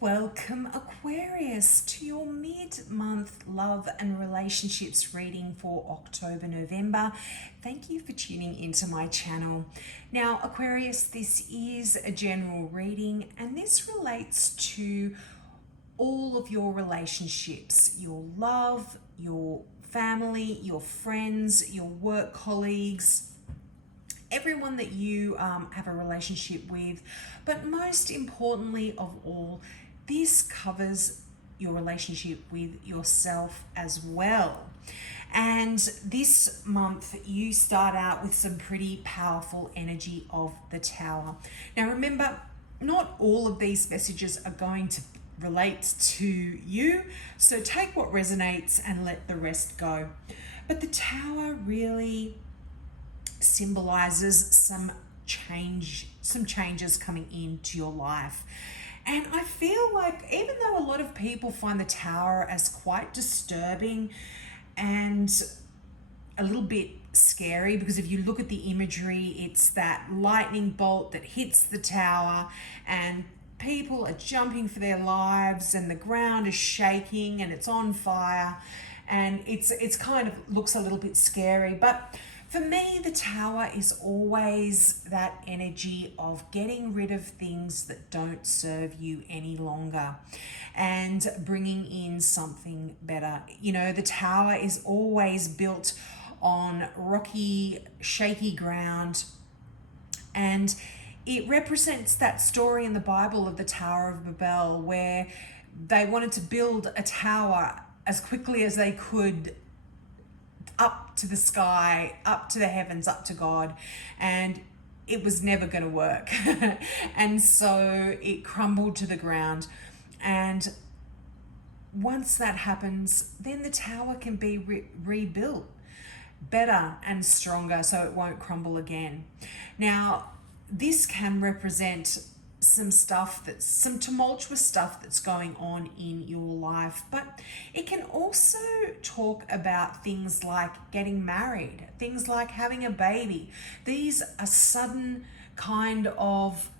Welcome, Aquarius, to your mid-month love and relationships reading for October, November. Thank you for tuning into my channel. Now, Aquarius, this is a general reading and this relates to all of your relationships, your love, your family, your friends, your work colleagues, everyone that you have a relationship with, but most importantly of all, this covers your relationship with yourself as well. And this month you start out with some pretty powerful energy of the Tower. Now remember, not all of these messages are going to relate to you, so take what resonates and let the rest go. But the Tower really symbolizes some changes coming into your life. And I feel like even though a lot of people find the Tower as quite disturbing and a little bit scary, because if you look at the imagery, it's that lightning bolt that hits the Tower and people are jumping for their lives and the ground is shaking and it's on fire, and it's kind of looks a little bit scary. But for me, the Tower is always that energy of getting rid of things that don't serve you any longer and bringing in something better. You know, the Tower is always built on rocky, shaky ground, and it represents that story in the Bible of the Tower of Babel, where they wanted to build a tower as quickly as they could up to the sky, up to the heavens, up to God, and it was never going to work. And so it crumbled to the ground. And once that happens, then the tower can be rebuilt better and stronger so it won't crumble again. Now, this can represent some tumultuous stuff that's going on in your life, but it can also talk about things like getting married, things like having a baby. These are sudden kind of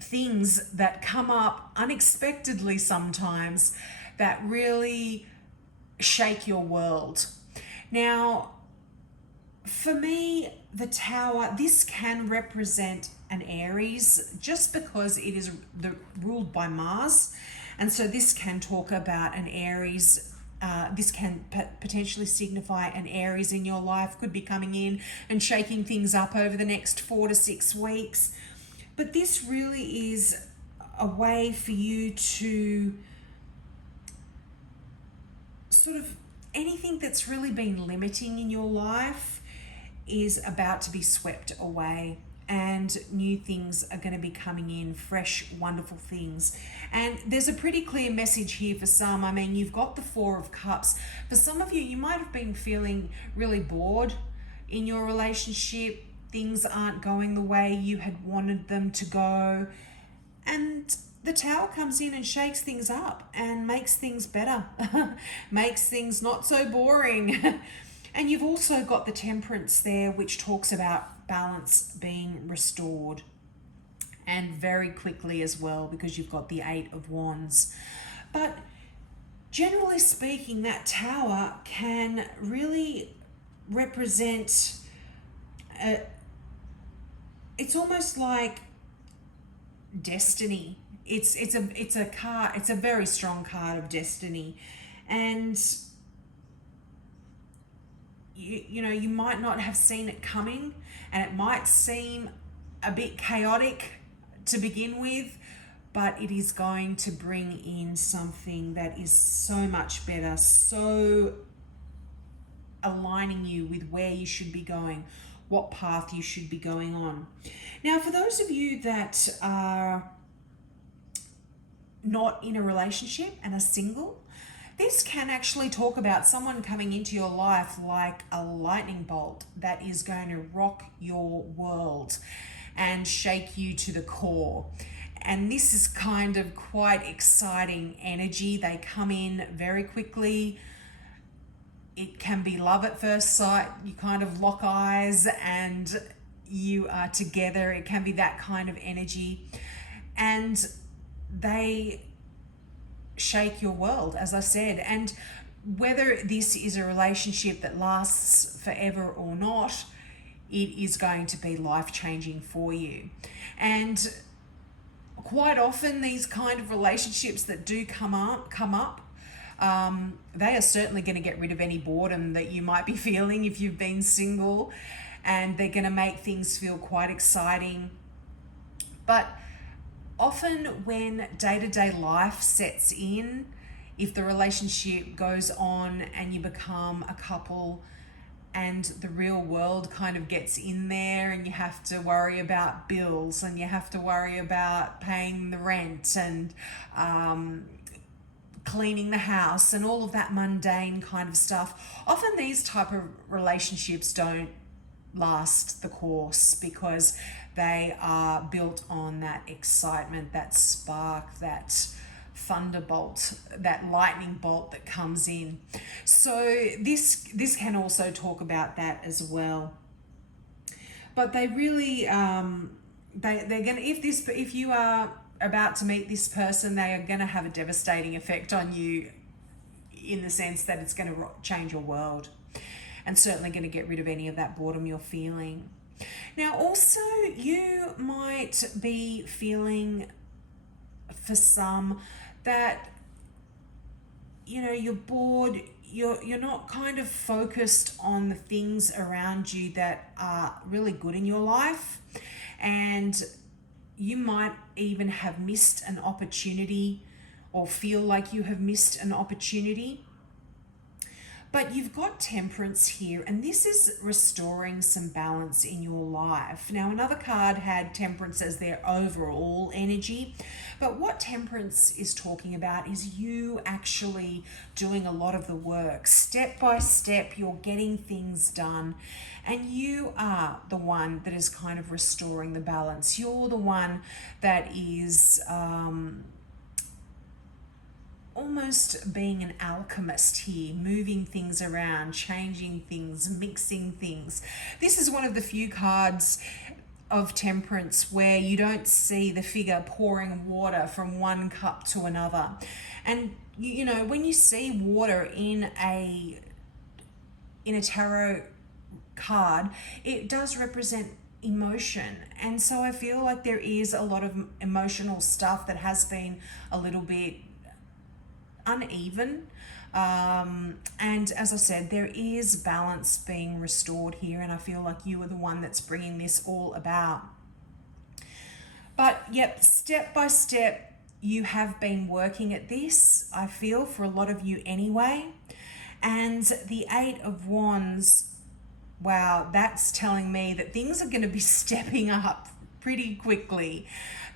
things that come up unexpectedly sometimes that really shake your world. Now, for me, the Tower, this can represent an Aries just because it is ruled by Mars. And so this can talk about an Aries. This can potentially signify an Aries in your life could be coming in and shaking things up over the next 4 to 6 weeks. But this really is a way for you to sort of, anything that's really been limiting in your life is about to be swept away, and new things are going to be coming in, fresh, wonderful things. And there's a pretty clear message here for some. I mean, you've got the Four of Cups. For some of you, you might have been feeling really bored in your relationship. Things aren't going the way you had wanted them to go. And the Tower comes in and shakes things up and makes things better, makes things not so boring. And you've also got the Temperance there, which talks about balance being restored, and very quickly as well, because you've got the Eight of Wands. But generally speaking, that Tower can really represent it's almost like destiny. It's a card. It's a very strong card of destiny, and you know, you might not have seen it coming, and it might seem a bit chaotic to begin with, but it is going to bring in something that is so much better, so aligning you with where you should be going, what path you should be going on. Now, for those of you that are not in a relationship and are single, this can actually talk about someone coming into your life like a lightning bolt that is going to rock your world and shake you to the core. And this is kind of quite exciting energy. They come in very quickly. It can be love at first sight. You kind of lock eyes and you are together. It can be that kind of energy. And they shake your world, as I said. And whether this is a relationship that lasts forever or not, it is going to be life-changing for you. And quite often these kind of relationships that do come up, they are certainly going to get rid of any boredom that you might be feeling if you've been single, and they're going to make things feel quite exciting. But often when day-to-day life sets in, if the relationship goes on and you become a couple and the real world kind of gets in there, and you have to worry about bills, and you have to worry about paying the rent, and cleaning the house, and all of that mundane kind of stuff, often these type of relationships don't last the course, because they are built on that excitement, that spark, that thunderbolt, that lightning bolt that comes in. So this can also talk about that as well. But they really they're gonna, if you are about to meet this person, they are gonna have a devastating effect on you, in the sense that it's going to change your world, and certainly going to get rid of any of that boredom you're feeling. Now, also, you might be feeling, for some, that, you know, you're bored, you're not kind of focused on the things around you that are really good in your life, and you might even have missed an opportunity, or feel like you have missed an opportunity. But you've got Temperance here, and this is restoring some balance in your life. Now, another card had Temperance as their overall energy, but what Temperance is talking about is you actually doing a lot of the work. Step by step, you're getting things done, and you are the one that is kind of restoring the balance. You're the one that is almost being an alchemist here, moving things around, changing things, mixing things. This is one of the few cards of Temperance where you don't see the figure pouring water from one cup to another. And you know, when you see water in a tarot card, it does represent emotion. And so I feel like there is a lot of emotional stuff that has been a little bit uneven, and as I said, there is balance being restored here, and I feel like you are the one that's bringing this all about. But yep, step by step you have been working at this, I feel, for a lot of you anyway. And the Eight of Wands, wow, that's telling me that things are going to be stepping up pretty quickly.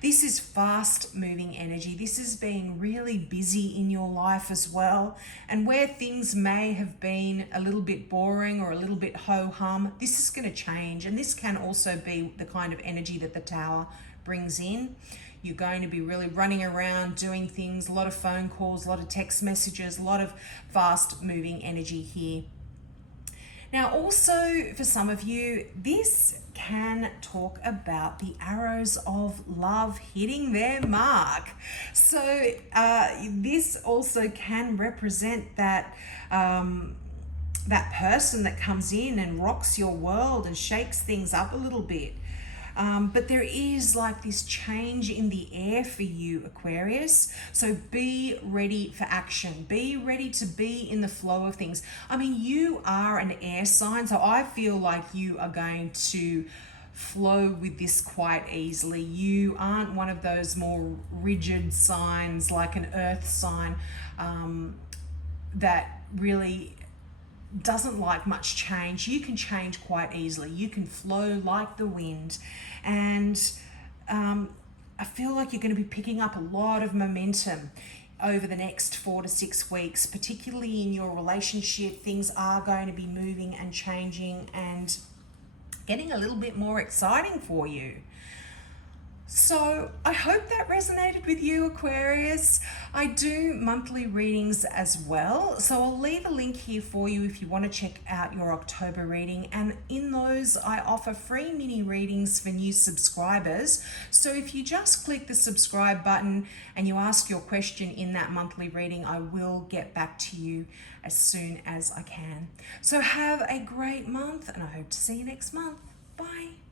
This is fast moving energy. This is being really busy in your life as well. And where things may have been a little bit boring or a little bit ho-hum, this is going to change. And this can also be the kind of energy that the Tower brings in. You're going to be really running around doing things, a lot of phone calls, a lot of text messages, a lot of fast moving energy here. Now, also for some of you, this can talk about the arrows of love hitting their mark. So this also can represent that that person that comes in and rocks your world and shakes things up a little bit. But there is like this change in the air for you, Aquarius. So be ready for action. Be ready to be in the flow of things. I mean, you are an air sign, so I feel like you are going to flow with this quite easily. You aren't one of those more rigid signs like an earth sign that really doesn't like much change. You can change quite easily. You can flow like the wind. And I feel like you're going to be picking up a lot of momentum over the next 4 to 6 weeks, particularly in your relationship. Things are going to be moving and changing and getting a little bit more exciting for you. So I hope that resonated with you, Aquarius. I do monthly readings as well. So I'll leave a link here for you if you want to check out your October reading. And in those, I offer free mini readings for new subscribers. So if you just click the subscribe button and you ask your question in that monthly reading, I will get back to you as soon as I can. So have a great month, and I hope to see you next month. Bye.